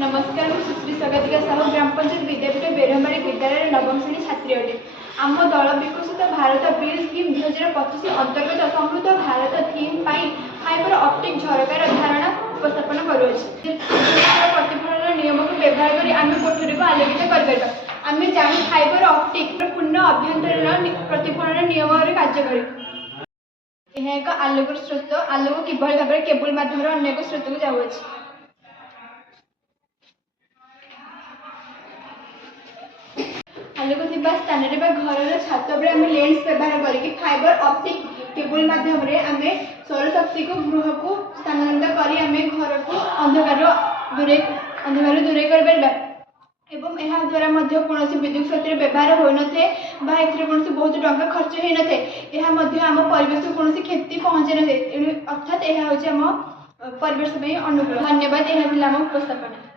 नमस्कार मैं सुश्री स्वागतिका साहू ग्राम पंचायत विद्यापीठ बेरहमारी विद्यालय नवम श्रेणी छात्री अटे। आम दल विकसित भारत बिल स्कीम 2025 अंतर्गत समृद्ध भारत थीम फाइबर ऑप्टिक झरकार धारणा उपस्थापन करुच्छे। प्रतिफलन नियम को व्यवहार कर आम कोठरी को आलोकित कर आम जान फाइबर ऑप्टिक पूर्ण अभ्यंतरण प्रतिफलन नियम कार्य करे। यह एक आलोक स्रोत आलोक किभली भाव में केबल माध्यम अनेक स्रोत को जाऊँगी। आलोक स्थान घर छात पर लेंस व्यवहार करके फाइबर ऑप्टिक केबल माध्यम सौर शक्ति को गृह को स्थानांतरित कर घर को अंधकार दूरे कर द्वारा कौन विद्युत शक्ति व्यवहार हो न थे कौन बहुत टंका खर्च हो न थे आम परिवेश को कौन क्षति पहुँचे न थे अर्थात यह हूँ आम परिवेश अनुकूल। धन्यवाद। यह उपस्थापना।